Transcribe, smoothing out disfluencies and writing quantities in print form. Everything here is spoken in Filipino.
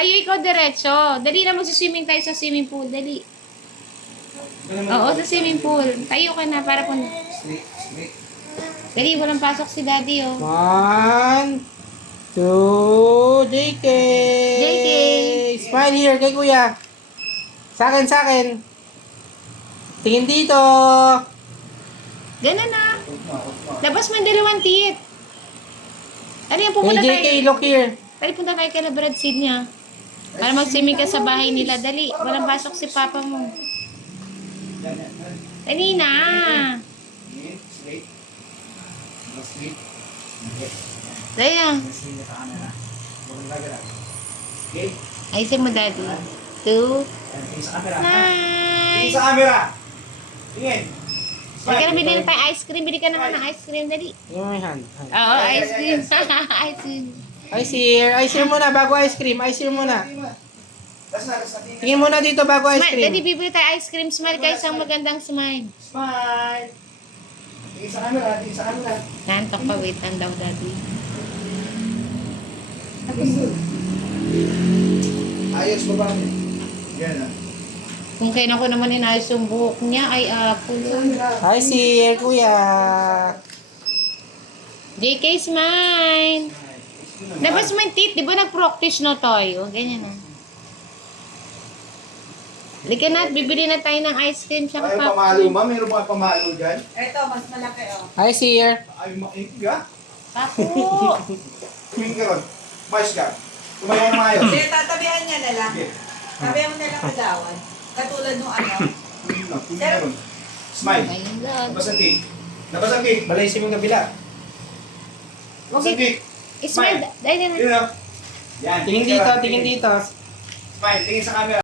Tayo ikaw diretso. Dali na magsiswimming tayo sa swimming pool. Dali. Oo, sa swimming pool. Tayo ka na para kung... Dali, walang pasok si daddy, oh. 1, 2, JK! JK. Smile here kay kuya. Sa akin. Tingin dito. Ganun na. Labas mo yung dalawang teeth. Ano yan, Hey pupunta JK, tayo. look here. Dali, punta tayo kay Brad Sid niya. Para mag-swimming ka sa bahay nila. Dali, walang pasok si papa mo. Dali na. Dali na. Ayusin mo, daddy. 2. Nice. Sa camera. Tingin. Sige na, bili na tayo ice cream. Bili ka na nga ng ice cream, dali. Yung my hand. Oo, ice cream. Ice cream. Ice here. Ice here muna bago ice cream. Ice here muna. Tingin muna dito bago ice Smile, daddy, cream. bibili tayo ice cream. Smile kayo isang magandang smile. Smile. Tingin sa camera. Tingin sa camera. Nantok pa, wait lang daw, daddy. Ayos ba ba? Yan ah. Kung kailan ko naman inayos yung buhok niya, ay apple. Ice here, kuya. JK, smile. Labas mo yung teeth. Di ba nag-practice na tayo? Ganyan na. Halika na at bibili na tayo ng ice cream sa Ay, kapap. pamalo ma? Meron mga pamalo dyan? Ito, mas malaki oh. Ice here. Ay, makinig ah. Papo. Tumingin ka ron. Mais ka. Tumayo na maayos. Sige, tatabihan niya na lang. Sige. Tabihan mo na lang kagawan. Katulad nung ano. Tumingin lang. Tumingin ka ron. Smile. Ayun lang. Labas ang cake. Labas ang cake. Malaysim yung kabila. Labas ang cake. Smile. Dahil na. Yun ah. Yan. Tingin dito, tingin dito. Smile. Tingin sa camera.